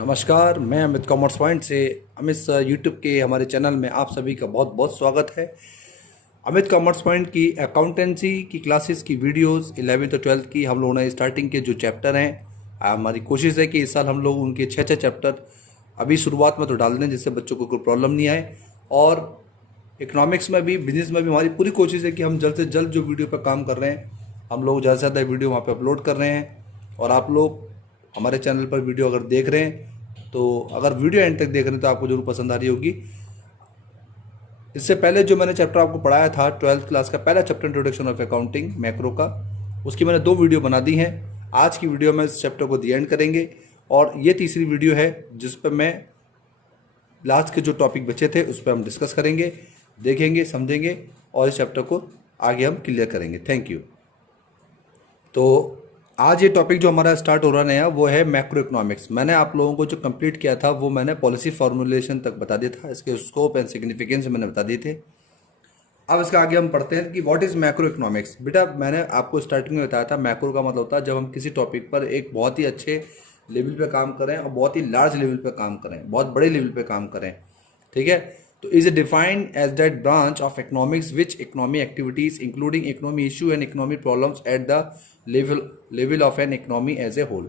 नमस्कार, मैं Amit commerce point से। अमित सर यूट्यूब के हमारे चैनल में आप सभी का बहुत बहुत स्वागत है। अमित कॉमर्स पॉइंट की अकाउंटेंसी की क्लासेस की वीडियोस 11th और 12th की हम लोगों ने स्टार्टिंग के जो चैप्टर हैं, हमारी कोशिश है कि इस साल हम लोग उनके 6 चैप्टर अभी शुरुआत में तो डाल दें जिससे बच्चों को कोई प्रॉब्लम नहीं आए। और इकोनॉमिक्स में भी, बिजनेस में भी हमारी पूरी कोशिश है कि हम जल्द से जल्द जो वीडियो पर काम कर रहे हैं हम लोग ज़्यादा से ज़्यादा वीडियो वहाँ पर अपलोड कर रहे हैं। और आप लोग हमारे चैनल पर वीडियो अगर देख रहे हैं तो अगर वीडियो एंड तक देख रहे हैं तो आपको जरूर पसंद आ रही होगी। इससे पहले जो मैंने चैप्टर आपको पढ़ाया था 12th क्लास का पहला chapter introduction of accounting macro का, उसकी मैंने 2 वीडियो बना दी हैं। आज की वीडियो में इस चैप्टर को दी एंड करेंगे और ये तीसरी वीडियो है जिस पर मैं लास्ट के जो टॉपिक बचे थे उस पर हम डिस्कस करेंगे, देखेंगे, समझेंगे और इस चैप्टर को आगे हम क्लियर करेंगे। Thank you. तो आज ये टॉपिक जो हमारा स्टार्ट हो रहा है नया वो है मैक्रो इकोनॉमिक्स। मैंने आप लोगों को जो कंप्लीट किया था वो मैंने पॉलिसी फॉर्मुलेशन तक बता दिया था, इसके स्कोप एंड सिग्निफिकेंस मैंने बता दिए थे। अब इसका आगे हम पढ़ते हैं कि व्हाट इज़ मैक्रो इकोनॉमिक्स। बेटा मैंने आपको स्टार्टिंग में बताया था मैक्रो का मतलब होता है जब हम किसी टॉपिक पर एक बहुत ही अच्छे लेवल पे काम करें और बहुत ही लार्ज लेवल पे काम करें, बहुत बड़े लेवल पे काम करें, ठीक है। तो is defined as that branch of economics which economy activities including economy issue and economy problems at the level of an economy as a whole.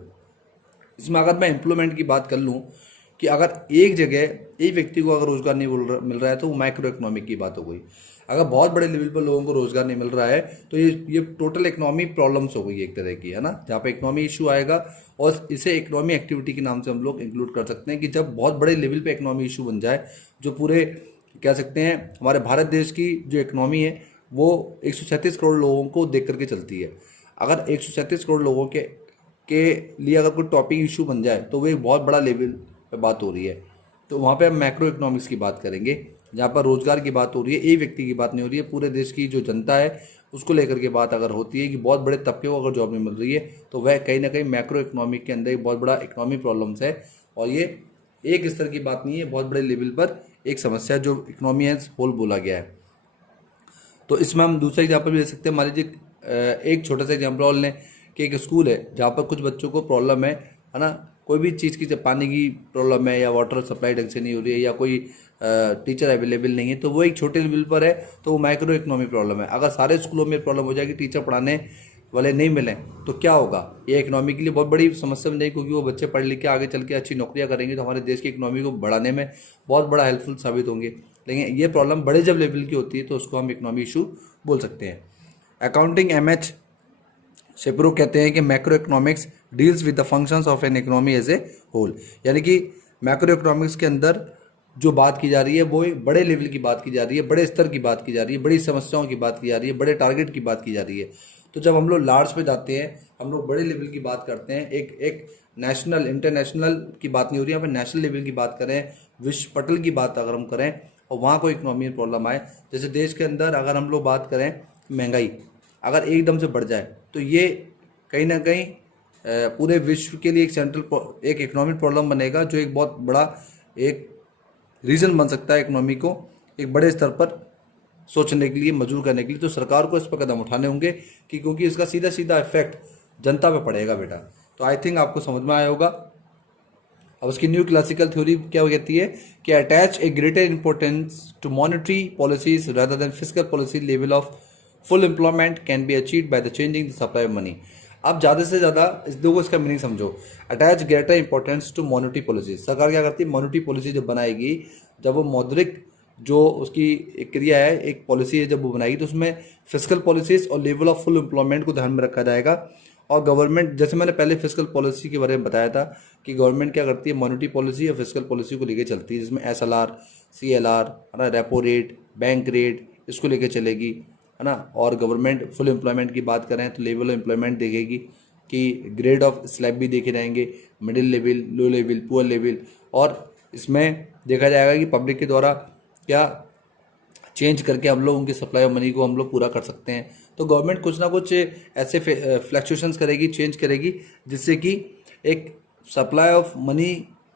इसमें अगर मैं एम्प्लॉयमेंट की बात कर लूँ कि अगर एक जगह एक व्यक्ति को अगर रोजगार नहीं मिल रहा है तो वो माइक्रो इकोनॉमिक की बात हो गई। अगर बहुत बड़े लेवल पर लोगों को रोजगार नहीं मिल रहा है तो ये टोटल इकोनॉमी प्रॉब्लम्स हो गई एक तरह की, है ना, जहाँ पे इकोनॉमी इशू आएगा। और इसे इकोनॉमी एक्टिविटी के नाम से हम लोग इंक्लूड कर सकते हैं कि जब बहुत बड़े लेवल पे इकोनॉमी इशू बन जाए, जो पूरे कह सकते हैं हमारे भारत देश की जो इकोनॉमी है वो 137 करोड़ लोगों को देख करके चलती है। अगर 137 करोड़ लोगों के लिए अगर कोई टॉपिक इशू बन जाए तो वो एक बहुत बड़ा लेवल पे बात हो रही है। तो वहाँ पे हम मैक्रो इकोनॉमिक्स की बात करेंगे जहाँ पर रोजगार की बात हो रही है, एक व्यक्ति की बात नहीं हो रही है, पूरे देश की जो जनता है उसको लेकर के बात अगर होती है कि बहुत बड़े तबके को अगर जॉब नहीं मिल रही है तो वह कहीं ना कहीं मैक्रो इकोनॉमिक के अंदर एक बहुत बड़ा इकोनॉमी प्रॉब्लम्स है। और ये एक स्तर की बात नहीं है, बहुत बड़े लेवल पर एक समस्या जो इकोनॉमी एज होल बोला गया है। तो इसमें हम दूसरा एग्जाम्पल भी ले सकते हैं। मान लीजिए एक छोटा सा एग्जाम्पल और लें कि एक स्कूल है जहाँ पर कुछ बच्चों को प्रॉब्लम है ना, कोई भी चीज़ की, जब पानी की प्रॉब्लम है या वाटर सप्लाई ढंग से नहीं हो रही है या कोई टीचर अवेलेबल नहीं है, तो वो एक छोटे लेवल पर है तो वो माइक्रो इकोनॉमी प्रॉब्लम है। अगर सारे स्कूलों में प्रॉब्लम हो जाएगी, टीचर पढ़ाने वाले नहीं मिलें तो क्या होगा, ये इकोनॉमी के लिए बहुत बड़ी समस्या बन जाएगी क्योंकि वो बच्चे पढ़ लिख के आगे चल के अच्छी नौकरियां करेंगे तो हमारे देश की इकोनॉमी को बढ़ाने में बहुत बड़ा हेल्पफुल साबित होंगे। लेकिन ये प्रॉब्लम बड़े जब लेवल की होती है तो उसको हम इकोनॉमी इशू बोल सकते हैं। अकाउंटिंग एमएच शेपरो कहते हैं कि macro economics deals with the functions of an economy as a whole, यानी कि मैक्रो इकोनॉमिक्स के अंदर जो बात की जा रही है वो एक बड़े लेवल की बात की जा रही है, बड़े स्तर की बात की जा रही है, बड़ी समस्याओं की बात की जा रही है, बड़े टारगेट की बात की जा रही है। तो जब हम लोग लार्ज पे जाते हैं, हम लोग बड़े लेवल की बात करते हैं, एक नेशनल इंटरनेशनल की बात नहीं हो रही है, यहाँ पर नेशनल लेवल की बात करें, विश्व पटल की बात अगर हम करें और वहाँ कोई इकोनॉमी में प्रॉब्लम आए, जैसे देश के अंदर अगर हम लोग बात करें महंगाई अगर एकदम से बढ़ जाए तो ये कहीं ना कहीं पूरे विश्व के लिए एक इकोनॉमिक प्रॉब्लम बनेगा जो एक बहुत बड़ा एक रीज़न बन सकता है इकोनॉमी को एक बड़े स्तर पर सोचने के लिए, मजबूर करने के लिए। तो सरकार को इस पर कदम उठाने होंगे कि क्योंकि इसका सीधा सीधा इफेक्ट जनता पे पड़ेगा बेटा। तो आई थिंक आपको समझ में आया होगा। अब उसकी न्यू क्लासिकल थ्योरी क्या कहती है कि attach a greater importance to monetary policies rather than fiscal policy, level of full employment can be achieved by the changing the supply of money. अब ज़्यादा से ज़्यादा इस दो को इसका मीनिंग समझो। Attach greater importance to monetary policy, सरकार क्या करती है, मॉनेटरी पॉलिसी जब बनाएगी, जब वो मौद्रिक जो उसकी एक क्रिया है, एक पॉलिसी है, जब वो बनाएगी तो उसमें फिस्कल पॉलिसीज और लेवल ऑफ फुल एम्प्लॉयमेंट को ध्यान में रखा जाएगा। और गवर्नमेंट, जैसे मैंने पहले फिस्कल पॉलिसी के बारे में बताया था कि गवर्नमेंट क्या करती है, मॉनेटरी पॉलिसी और फिस्कल पॉलिसी को लेकर चलती है, जिसमें SLR, CLR, है ना, रेपो रेट, बैंक रेट, इसको लेकर चलेगी, है ना। और गवर्नमेंट फुल एम्प्लॉयमेंट की बात करें तो लेवल ऑफ एम्प्लॉयमेंट देखेगी कि ग्रेड ऑफ स्लैब भी देखे जाएंगे, middle level, low level, poor level. और इसमें देखा जाएगा कि पब्लिक के द्वारा क्या चेंज करके हम लोग उनकी सप्लाई ऑफ मनी को हम लोग पूरा कर सकते हैं। तो गवर्नमेंट कुछ ना कुछ ऐसे फ्लक्चुएशंस करेगी, चेंज करेगी जिससे कि एक सप्लाई ऑफ मनी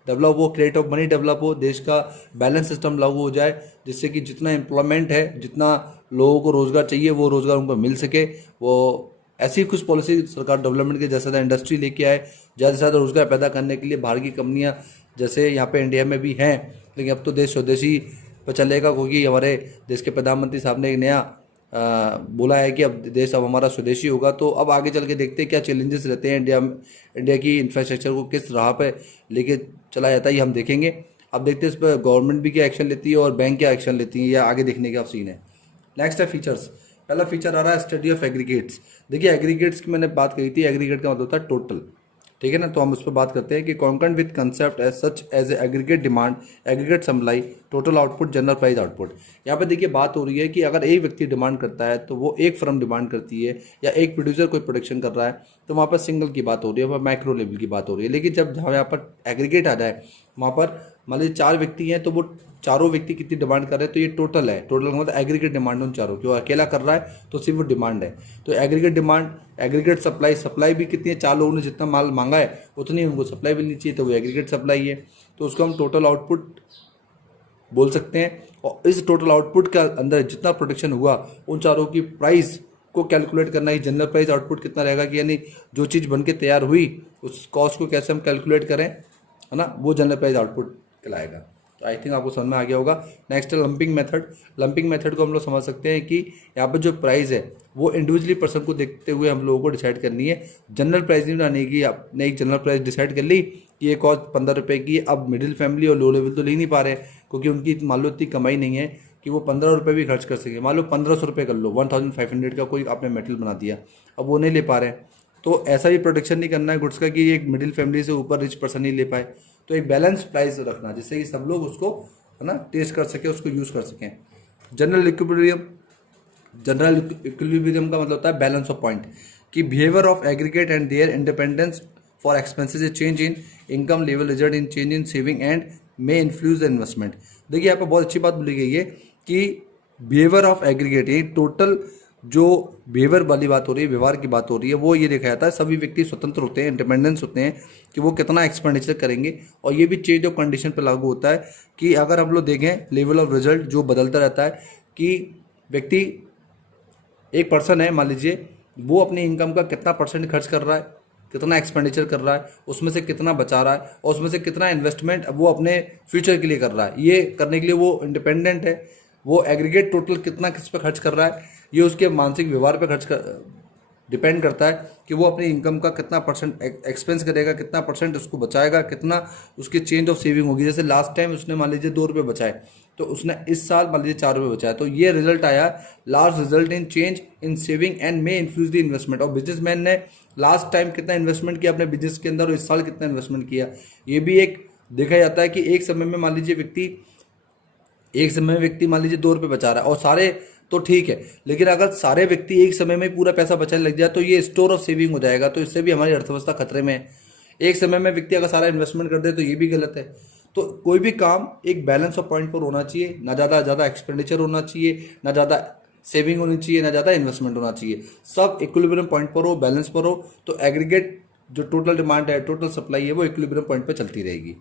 डेवलप हो, क्रेडिट ऑफ मनी डेवलप हो, देश का बैलेंस सिस्टम लागू हो जाए, जिससे कि जितना एम्प्लॉयमेंट है, जितना लोगों को रोज़गार चाहिए वो रोज़गार उनको मिल सके, वो ऐसी कुछ पॉलिसी सरकार डेवलपमेंट के जैसा इंडस्ट्री लेके आए, ज़्यादा से ज़्यादा रोजगार पैदा करने के लिए। बाहर की कंपनियां जैसे यहाँ पे इंडिया में भी हैं, लेकिन अब तो देश स्वदेशी पर चलेगा, क्योंकि हमारे देश के प्रधानमंत्री साहब ने एक नया बोला है कि अब देश अब हमारा स्वदेशी होगा। तो अब आगे चल के देखते हैं क्या चैलेंजेस रहते हैं, इंडिया की इंफ्रास्ट्रक्चर को किस राह पे लेके चला जाता है, ये हम देखेंगे। अब देखते हैं इस पर गवर्नमेंट भी क्या एक्शन लेती है और बैंक क्या एक्शन लेती है, या आगे देखने का सीन है। नेक्स्ट है फीचर्स। पहला फीचर आ रहा है स्टडी ऑफ एग्रीगेट्स। देखिए एग्रीगेट्स की मैंने बात कही थी, एग्रीगेट का मतलब होता है टोटल, ठीक है ना। तो हम उस पर बात करते हैं कि concurrent with concept as such as aggregate demand, aggregate supply, total output, general price output. यहाँ पे देखिए बात हो रही है कि अगर एक व्यक्ति डिमांड करता है तो वो एक फर्म डिमांड करती है, या एक प्रोड्यूसर कोई प्रोडक्शन कर रहा है, तो वहाँ पर सिंगल की बात हो रही है, वहाँ माइक्रो लेवल की बात हो रही है। लेकिन जब यहाँ पर एग्रीगेट आ जाए, वहाँ पर मान लीजिए 4 व्यक्ति हैं, तो वो चारों व्यक्ति कितनी डिमांड कर रहे हैं, तो ये टोटल है। टोटल का मतलब एग्रीगेट डिमांड उन चारों की, वो अकेला कर रहा है तो सिर्फ वो डिमांड है। तो aggregate demand, aggregate supply, supply भी कितनी है, 4 लोगों ने जितना माल मांगा है उतनी उनको सप्लाई मिलनी चाहिए, तो वो एग्रीगेट सप्लाई है। तो उसको हम टोटल आउटपुट बोल सकते हैं। और इस टोटल आउटपुट के अंदर जितना प्रोडक्शन हुआ उन चारों की प्राइस को कैलकुलेट करना ही जनरल प्राइस आउटपुट कितना रहेगा, कि यानी जो चीज़ बन के तैयार हुई उस कॉस्ट को कैसे हम कैलकुलेट करें, है ना, वो जनरल प्राइस आउटपुट कहलाएगा। तो आई थिंक आपको समझ में आ गया होगा। नेक्स्ट है लंपिंग मेथड। लंपिंग मेथड को हम लोग समझ सकते हैं कि यहाँ पर जो प्राइस है वो इंडिविजुअली पर्सन को देखते हुए हम लोगों को डिसाइड करनी है। जनरल प्राइस नहीं बनाने की, आपने एक जनरल प्राइस डिसाइड कर ली कि ये कॉस्ट 15 रुपये की। अब मिडिल फैमिली और लो लेवल तो ले नहीं पा रहे, क्योंकि उनकी मान लो इतनी कमाई नहीं है कि वो 15 रुपये भी खर्च कर सके। मान लो 1500 रुपये कर लो, 1500 का कोई आपने मेटल बना दिया, अब वो नहीं ले पा रहे। तो ऐसा भी प्रोडक्शन नहीं करना है गुड्स का कि एक मिडिल फैमिली से ऊपर रिच पर्सन नहीं ले पाए। तो एक बैलेंस प्राइस रखना, जिससे कि सब लोग उसको, है ना, टेस्ट कर सके, उसको यूज़ कर सकें। General equilibrium. जनरल इक्विलिब्रियम का मतलब होता है बैलेंस ऑफ पॉइंट, कि behaviour of aggregate and their independence for expenses change in income level result in change in saving and may influence the investment. देखिए यहाँ पर बहुत अच्छी बात बोली गई है कि बिहेवियर ऑफ एग्रीगेट, ये टोटल जो बिहेवियर वाली बात हो रही है, व्यवहार की बात हो रही है, वो ये देखा जाता है सभी व्यक्ति स्वतंत्र होते हैं, इंडिपेंडेंस होते हैं कि वो कितना एक्सपेंडिचर करेंगे। और ये भी चेंज ऑफ कंडीशन पर लागू होता है कि अगर हम लोग देखें लेवल ऑफ रिजल्ट जो बदलता रहता है, कि व्यक्ति एक पर्सन है, मान लीजिए वो अपनी इनकम का कितना परसेंट खर्च कर रहा है, कितना एक्सपेंडिचर कर रहा है, उसमें से कितना बचा रहा है, और उसमें से कितना इन्वेस्टमेंट वो अपने फ्यूचर के लिए कर रहा है। ये करने के लिए वो इंडिपेंडेंट है। वो एग्रीगेट टोटल कितना किस पे खर्च कर रहा है, ये उसके मानसिक व्यवहार पे डिपेंड करता है कि वो अपनी इनकम का कितना परसेंट एक्सपेंस करेगा, कितना परसेंट उसको बचाएगा, कितना उसकी चेंज ऑफ सेविंग होगी। जैसे लास्ट टाइम उसने मान लीजिए 2 रुपये बचाए, तो उसने इस साल मान लीजिए 4 रुपये बचाया, तो ये रिजल्ट आया large result in change in saving and may influence the investment. और बिजनेसमैन ने लास्ट टाइम कितना इन्वेस्टमेंट किया अपने बिजनेस के अंदर और इस साल कितना इन्वेस्टमेंट किया, ये भी एक देखा जाता है। कि एक समय में मान लीजिए व्यक्ति मान लीजिए 2 रुपये बचा रहा है और सारे तो ठीक है, लेकिन अगर सारे व्यक्ति एक समय में पूरा पैसा बचाने लग जाए तो ये स्टोर ऑफ सेविंग हो जाएगा, तो इससे भी हमारी अर्थव्यवस्था खतरे में है। एक समय में व्यक्ति अगर सारा इन्वेस्टमेंट कर दे तो ये भी गलत है। तो कोई भी काम एक बैलेंस ऑफ पॉइंट पर होना चाहिए, ना ज़्यादा एक्सपेंडिचर होना चाहिए, ना ज़्यादा सेविंग होनी चाहिए, ना ज़्यादा इन्वेस्टमेंट होना चाहिए। सब इक्विलिब्रियम पॉइंट पर हो, बैलेंस पर हो, तो एग्रीगेट जो टोटल डिमांड है, टोटल सप्लाई है, वो इक्विलिब्रियम पॉइंट पर चलती रहेगी।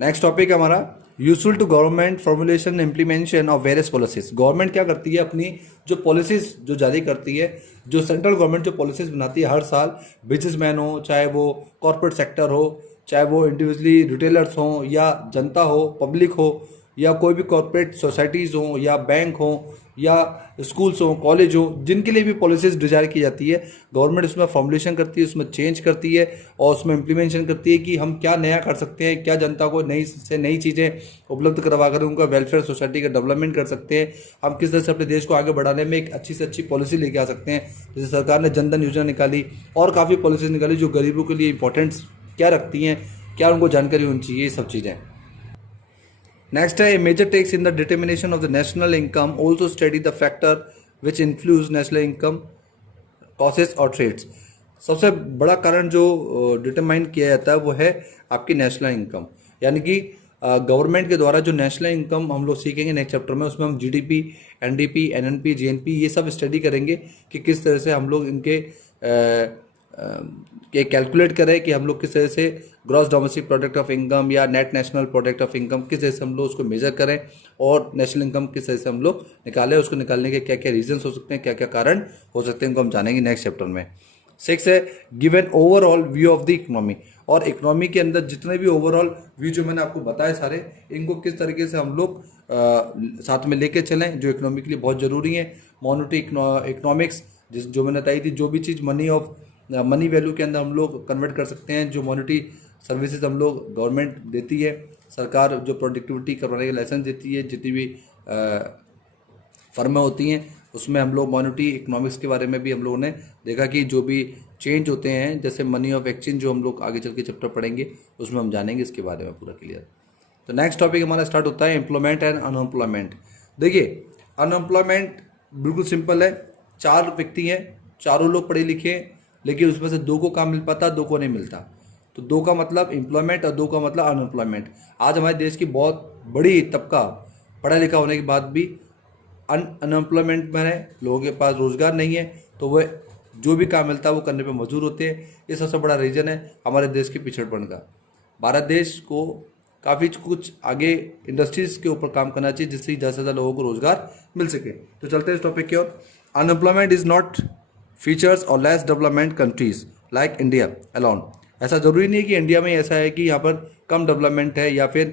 नेक्स्ट टॉपिक है हमारा useful to government formulation implementation of various policies. Government क्या करती है, अपनी जो पॉलिसीज जो जारी करती है, जो सेंट्रल गवर्नमेंट जो पॉलिसीज बनाती है हर साल, बिजनेसमैन हो, चाहे वो कॉर्पोरेट सेक्टर हो, चाहे वो इंडिविजुअली रिटेलर्स हो, या जनता हो, पब्लिक हो, या कोई भी कॉर्पोरेट सोसाइटीज़ हो, या बैंक हो, या स्कूल्स हो, कॉलेज हो, जिनके लिए भी पॉलिसीज डिजाइन की जाती है, गवर्नमेंट उसमें फॉर्मुलेशन करती है, उसमें चेंज करती है और उसमें इम्प्लीमेंटेशन करती है कि हम क्या नया कर सकते हैं, क्या जनता को नई से नई चीज़ें उपलब्ध करवा कर उनका वेलफेयर सोसाइटी का डेवलपमेंट कर सकते हैं, हम किस तरह से अपने देश को आगे बढ़ाने में एक अच्छी से अच्छी पॉलिसी लेके आ सकते हैं। जैसे सरकार ने जनधन योजना निकाली और काफ़ी पॉलिसीज निकाली जो गरीबों के लिए इंपॉर्टेंस क्या रखती हैं, क्या उनको जानकारी होनी चाहिए, ये सब चीज़ें। नेक्स्ट है major tax in the determination of the national income also study the factor which influence national income causes और ट्रेड्स। सबसे बड़ा कारण जो डिटरमाइन किया जाता है वो है आपकी नेशनल इनकम, यानी कि गवर्नमेंट के द्वारा जो नेशनल इनकम हम लोग सीखेंगे नेक्स्ट चैप्टर में, उसमें हम जीडीपी, एनडीपी, एनएनपी, जीएनपी ये सब स्टडी करेंगे कि किस तरह से हम लोग इनके कि कैलकुलेट करें कि हम लोग किस तरह से gross domestic product of income या net national product of income किस तरह से हम लोग उसको मेजर करें, और नेशनल इनकम किस तरह से हम लोग निकालें, उसको निकालने के क्या क्या रीजंस हो सकते हैं, क्या क्या कारण हो सकते हैं, इनको हम जानेंगे नेक्स्ट चैप्टर में। 6 है give an overall view of the economy, और इकोनॉमी के अंदर जितने भी ओवरऑल व्यू जो मैंने आपको बताए सारे, इनको किस तरीके से हम लोग साथ में लेके चलें, जो इकोनॉमी के लिए बहुत ज़रूरी है। मॉनेटरी इकोनॉमिक्स, जो मैंने बताई थी, जो भी चीज़ मनी वैल्यू के अंदर हम लोग कन्वर्ट कर सकते हैं, जो मॉनेटरी सर्विसेज हम लोग गवर्नमेंट देती है, सरकार जो प्रोडक्टिविटी करवाने के लाइसेंस देती है, जितनी भी फर्में होती हैं, उसमें हम लोग मॉनेटरी इकोनॉमिक्स के बारे में भी हम लोगों ने देखा कि जो भी चेंज होते हैं, जैसे मनी ऑफ एक्सचेंज, जो हम लोग आगे चल के चैप्टर पढ़ेंगे उसमें हम जानेंगे इसके बारे में पूरा क्लियर। तो नेक्स्ट टॉपिक हमारा स्टार्ट होता है एम्प्लॉयमेंट एंड अनएम्प्लॉयमेंट। देखिए, अनएम्प्लॉयमेंट बिल्कुल सिंपल है, 4 व्यक्ति हैं, चारों लोग पढ़े लिखे हैं, लेकिन उसमें से 2 को काम मिल पाता, 2 को नहीं मिलता। तो 2 का मतलब एम्प्लॉयमेंट और 2 का मतलब अनएम्प्लॉयमेंट। आज हमारे देश की बहुत बड़ी तबका पढ़ा लिखा होने के बाद भी अनएम्प्लॉयमेंट में है, लोगों के पास रोजगार नहीं है, तो वह जो भी काम मिलता है वो करने पे मजबूर होते हैं। ये सबसे बड़ा रीज़न है हमारे देश के पिछड़पन का। भारत देश को काफ़ी कुछ आगे इंडस्ट्रीज़ के ऊपर काम करना चाहिए, जिससे ज़्यादा से ज़्यादा लोगों को रोजगार मिल सके। तो चलते हैं इस टॉपिक की ओर। अनएम्प्लॉयमेंट इज़ नॉट फीचर्स और less development countries like India alone. ऐसा ज़रूरी नहीं है कि इंडिया में ऐसा है कि यहाँ पर कम डेवलपमेंट है या फिर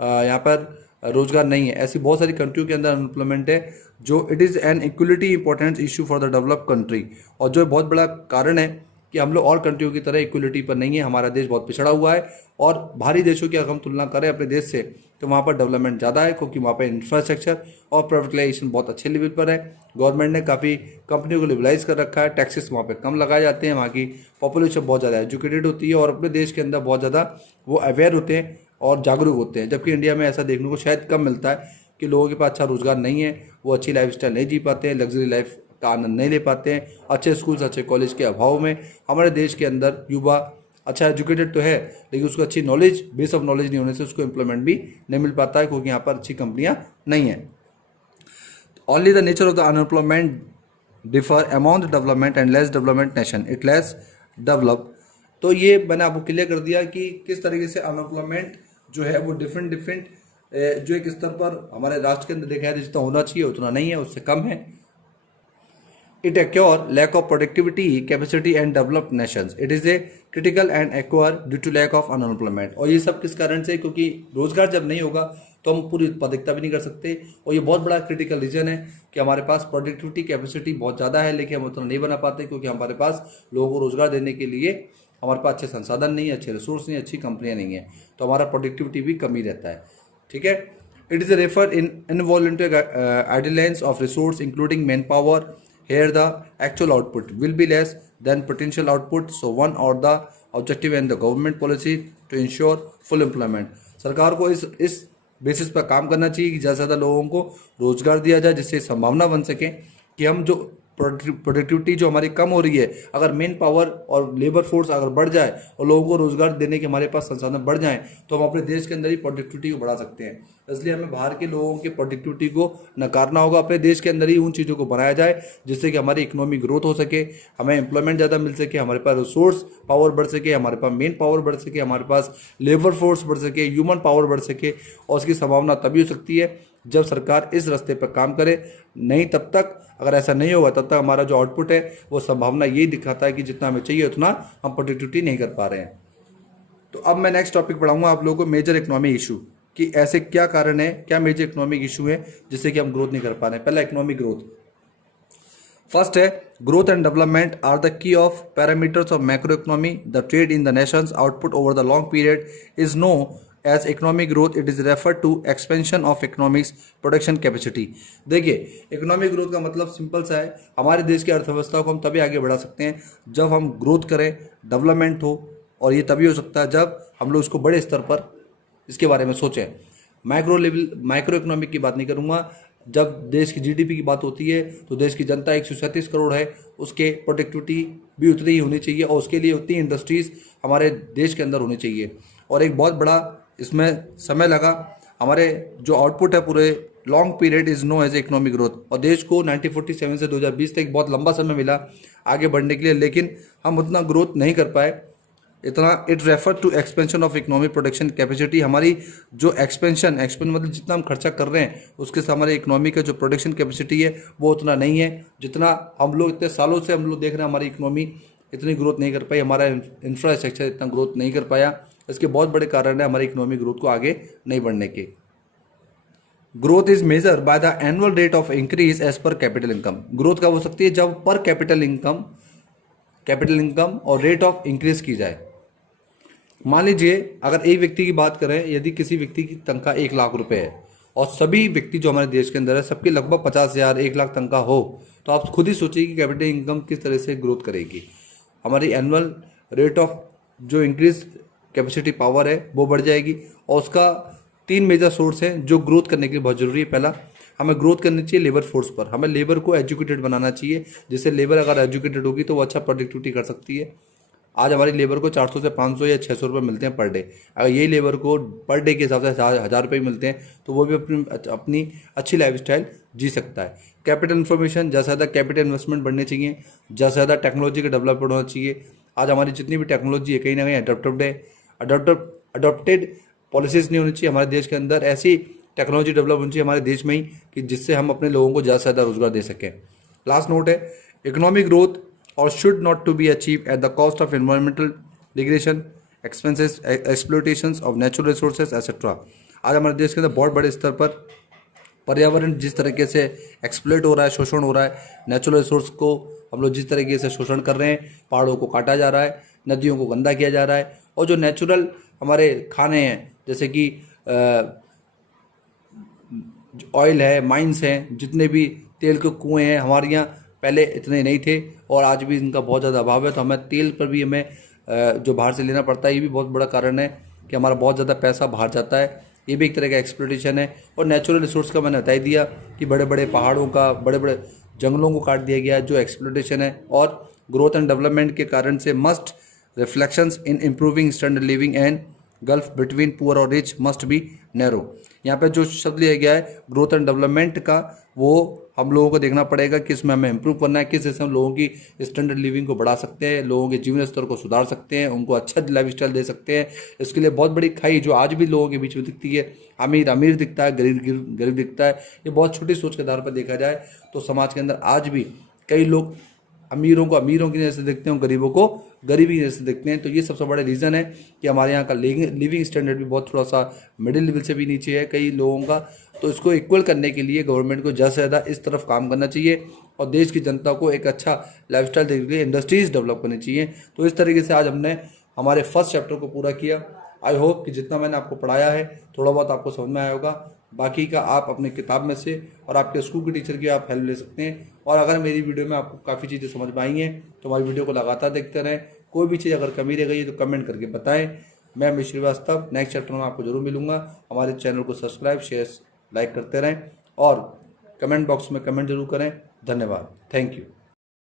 यहाँ पर रोजगार नहीं है। ऐसी बहुत सारी कंट्रियों के अंदर अनएम्प्लॉयमेंट है, जो it is an equality important issue for the developed country, और जो बहुत बड़ा कारण है कि हम लोग और कंट्रियों की तरह इक्वलिटी पर नहीं है। हमारा देश बहुत पिछड़ा हुआ है, और बाहरी देशों की अगर हम तुलना करें अपने देश से, तो वहाँ पर डेवलपमेंट ज़्यादा है, क्योंकि वहाँ पर इंफ्रास्ट्रक्चर और प्राइवेटाइजेशन बहुत अच्छे लेवल पर है। गवर्नमेंट ने काफ़ी कंपनियों को लिबरलाइज कर रखा है, टैक्सेस वहाँ पे कम लगाए जाते हैं, वहाँ की पॉपुलेशन बहुत ज़्यादा एजुकेटेड होती है, और अपने देश के अंदर बहुत ज़्यादा वो अवेयर होते हैं और जागरूक होते हैं। जबकि इंडिया में ऐसा देखने को शायद कम मिलता है कि लोगों के पास अच्छा रोजगार नहीं है, वो अच्छी लाइफस्टाइल नहीं जी पाते हैं, लग्जरी लाइफ का आनंद नहीं ले पाते हैं। अच्छे स्कूल्स, अच्छे कॉलेज के अभाव में हमारे देश के अंदर युवा अच्छा एजुकेटेड तो है, लेकिन उसको अच्छी नॉलेज, बेस ऑफ नॉलेज नहीं होने से उसको एम्प्लॉयमेंट भी नहीं मिल पाता है, क्योंकि यहाँ पर अच्छी कंपनियाँ नहीं हैं। Only the nature of the unemployment differ among the development and less development nation, it less develop. तो ये मैंने आपको क्लियर कर दिया कि किस तरीके से अनएम्प्लॉयमेंट जो है वो डिफरेंट जो एक स्तर पर हमारे राष्ट्र के अंदर देखा है जितना होना चाहिए उतना नहीं है, उससे कम है। It occur lack of productivity, capacity and developed nations. It is a critical and occur due to lack of unemployment. और ये सब किस कारण से? क्योंकि रोजगार जब नहीं होगा तो हम पूरी उत्पादकता भी नहीं कर सकते, और ये बहुत बड़ा क्रिटिकल रीजन है कि हमारे पास प्रोडक्टिविटी कैपेसिटी बहुत ज़्यादा है, लेकिन हम उतना नहीं बना पाते, क्योंकि हमारे पास लोगों को रोजगार देने के लिए हमारे पास अच्छे संसाधन नहीं है, अच्छे रिसोर्स नहीं, अच्छी कंपनियाँ नहीं है, तो हमारा प्रोडक्टिविटी भी कम ही रहता है। ठीक है। It is refer in involuntary idleness of resource including man power. Here the actual output will be less than potential output. So one or the objective and the government policy to ensure full employment. सरकार को इस basis पर काम करना चाहिए कि ज़्यादा से ज़्यादा लोगों को रोजगार दिया जाए, जिससे संभावना बन सके कि हम जो प्रोडक्टिविटी जो हमारी कम हो रही है, अगर मेन पावर और लेबर फोर्स अगर बढ़ जाए और लोगों को रोजगार देने के हमारे पास संसाधन बढ़ जाएं, तो हम अपने देश के अंदर ही प्रोडक्टिविटी को बढ़ा सकते हैं। इसलिए हमें बाहर के लोगों के प्रोडक्टिविटी को नकारना होगा, अपने देश के अंदर ही उन चीज़ों को बनाया जाए जिससे कि हमारी इकोनॉमिक ग्रोथ हो सके, हमें एम्प्लॉयमेंट ज़्यादा मिल सके, हमारे पास रिसोर्स पावर बढ़ सके, हमारे पास मेन पावर बढ़ सके, हमारे पास लेबर फोर्स बढ़ सके, ह्यूमन पावर बढ़ सके। और उसकी संभावना तभी हो सकती है जब सरकार इस रास्ते पर काम करे। नहीं तब तक, अगर ऐसा नहीं होगा तब तक हमारा जो आउटपुट है वो संभावना यही दिखाता है कि जितना हमें चाहिए उतना हम प्रोडक्टिविटी नहीं कर पा रहे हैं। तो अब मैं नेक्स्ट टॉपिक पढ़ाऊंगा आप लोगों को, मेजर इकोनॉमिक इशू, कि ऐसे क्या कारण है, क्या मेजर इकोनॉमिक इशू है जिससे कि हम ग्रोथ नहीं कर पा रहे हैं। पहला इकोनॉमिक ग्रोथ, फर्स्ट है growth and development are the key of parameters of macro economy. The trade in the nations output over the long period is know as economic growth. It is refer to expansion of economics production capacity. देखिए, economic growth का मतलब simple सा है, हमारे देश की अर्थव्यवस्था को हम तभी आगे बढ़ा सकते हैं जब हम ग्रोथ करें, डेवलपमेंट हो, और ये तभी हो सकता है जब हम लोग इसको बड़े स्तर पर इसके बारे में सोचें। माइक्रो इकोनॉमिक की बात नहीं करूँगा। जब देश की जीडीपी की बात होती है तो देश की जनता 137 करोड़ है, उसके प्रोडक्टिविटी भी उतनी ही होनी चाहिए, और उसके लिए उतनी इंडस्ट्रीज़ हमारे देश के अंदर होनी चाहिए। और एक बहुत बड़ा इसमें समय लगा, हमारे जो आउटपुट है पूरे long period is know as economic growth. और देश को 1947 से 2020 तक बहुत लंबा समय मिला आगे बढ़ने के लिए, लेकिन हम उतना ग्रोथ नहीं कर पाए इतना। It refer to expansion of economic production capacity. हमारी जो एक्सपेंशन मतलब जितना हम खर्चा कर रहे हैं उसके से हमारे इकोनॉमी का जो प्रोडक्शन कैपेसिटी है वो उतना नहीं है जितना हम लोग इतने सालों से हम लोग देख रहे हैं। हमारी इकोनॉमी इतनी ग्रोथ नहीं कर पाई, हमारा इंफ्रास्ट्रक्चर इतना ग्रोथ नहीं कर पाया। इसके बहुत बड़े कारण है हमारी इकोनॉमिक ग्रोथ को आगे नहीं बढ़ने के। Growth is measure by the annual rate of increase as per capital income. Growth कब हो सकती है? जब पर कैपिटल इनकम और रेट ऑफ इंक्रीज की जाए। मान लीजिए अगर एक व्यक्ति की बात करें, यदि किसी व्यक्ति की तनख्वाह 1 लाख रुपए है और सभी व्यक्ति जो हमारे देश के अंदर है सबकी लगभग 50,000 1 लाख तनख्वाह हो, तो आप खुद ही सोचिए कि कैपिटल इनकम किस तरह से ग्रोथ करेगी। हमारी एनुअल रेट ऑफ जो इंक्रीज कैपेसिटी पावर है वो बढ़ जाएगी। और उसका 3 मेजर सोर्स हैं जो ग्रोथ करने के लिए बहुत ज़रूरी है। पहला, हमें ग्रोथ करनी चाहिए लेबर फोर्स पर। हमें लेबर को एजुकेटेड बनाना चाहिए, जिससे लेबर अगर एजुकेटेड होगी तो वो अच्छा प्रोडक्टिविटी कर सकती है। आज हमारी लेबर को 400 से 500 या 600 रुपये मिलते हैं पर डे। अगर यही लेबर को पर डे के हिसाब से 1000 रुपये मिलते हैं तो वो भी अपनी अच्छी लाइफस्टाइल जी सकता है। कैपिटल इन्फॉर्मेशन, ज़्यादा से ज़्यादा कैपिटल इन्वेस्टमेंट बढ़ने चाहिए, ज़्यादा से ज़्यादा टेक्नोलॉजी का डेवलपमेंट होना चाहिए। आज हमारी जितनी भी टेक्नोलॉजी है कहीं ना कहीं अडोप्टेड पॉलिसीज़ नहीं होनी चाहिए हमारे देश के अंदर। ऐसी टेक्नोलॉजी डेवलप होनी चाहिए हमारे देश में ही कि जिससे हम अपने लोगों को ज़्यादा से ज़्यादा रोजगार दे सकें। लास्ट नोट है, इकोनॉमिक ग्रोथ और should not to be achieve at the cost of environmental degradation, expenses, exploitations of natural resources etcetera. आज हमारे देश के अंदर बहुत बड़े स्तर पर पर्यावरण जिस तरीके से एक्सप्लोइट हो रहा है, शोषण हो रहा है, नेचुरल रिसोर्स को हम लोग जिस तरीके से शोषण कर रहे हैं, पहाड़ों को काटा जा रहा है, नदियों को गंदा किया जा रहा है, और जो नेचुरल हमारे खाने हैं जैसे कि ऑयल है, माइंस हैं, जितने भी तेल के कुएँ हैं, हमारे यहाँ पहले इतने नहीं थे और आज भी इनका बहुत ज़्यादा अभाव है। तो हमें तेल पर भी हमें जो बाहर से लेना पड़ता है, ये भी बहुत बड़ा कारण है कि हमारा बहुत ज़्यादा पैसा बाहर जाता है। ये भी एक तरह का एक्सप्लोटेशन है। और नेचुरल रिसोर्स का मैंने बता ही दिया कि बड़े बड़े पहाड़ों का, बड़े बड़े जंगलों को काट दिया गया जो एक्सप्लोटेशन है। और ग्रोथ एंड डेवलपमेंट के कारण से must reflections in improving standard living and gulf between poor और रिच मस्ट बी नैरो। यहाँ पे जो शब्द लिया गया है ग्रोथ एंड डेवलपमेंट का, वो हम लोगों को देखना पड़ेगा कि इसमें हमें इम्प्रूव करना है, किस तरह से हम लोगों की स्टैंडर्ड लिविंग को बढ़ा सकते हैं, लोगों के जीवन स्तर को सुधार सकते हैं, उनको अच्छा लाइफ स्टाइल दे सकते हैं। इसके लिए बहुत बड़ी खाई जो आज भी लोगों के बीच में दिखती है, अमीर अमीर दिखता है, गरीब गरीब दिखता है, ये बहुत छोटी सोच के आधार पर देखा जाए तो समाज के अंदर आज भी कई लोग अमीरों को अमीरों की नज़र से देखते हैं, गरीबों को गरीबी की नज़र से देखते हैं। तो ये सबसे बड़ा रीज़न है कि हमारे यहाँ का लिविंग स्टैंडर्ड भी बहुत थोड़ा सा मिडिल लेवल से भी नीचे है कई लोगों का। तो इसको इक्वल करने के लिए गवर्नमेंट को ज़्यादा से ज़्यादा इस तरफ काम करना चाहिए और देश की जनता को एक अच्छा लाइफस्टाइल देने के लिए इंडस्ट्रीज़ डेवलप करनी चाहिए। तो इस तरीके से आज हमने हमारे फर्स्ट चैप्टर को पूरा किया। आई होप कि जितना मैंने आपको पढ़ाया है थोड़ा बहुत आपको समझ में आया होगा। बाकी का आप अपने किताब में से और आपके स्कूल के टीचर की आप हेल्प ले सकते हैं। और अगर मेरी वीडियो में आपको काफ़ी चीज़ें समझ में आई हैं तो हमारी वीडियो को लगातार देखते रहें। कोई भी चीज़ अगर कमी रह गई है तो कमेंट करके बताएं। मैं अमित श्रीवास्तव नेक्स्ट चैप्टर में आपको जरूर मिलूंगा। हमारे चैनल को सब्सक्राइब, शेयर, लाइक करते रहें और कमेंट बॉक्स में कमेंट जरूर करें। धन्यवाद, थैंक यू।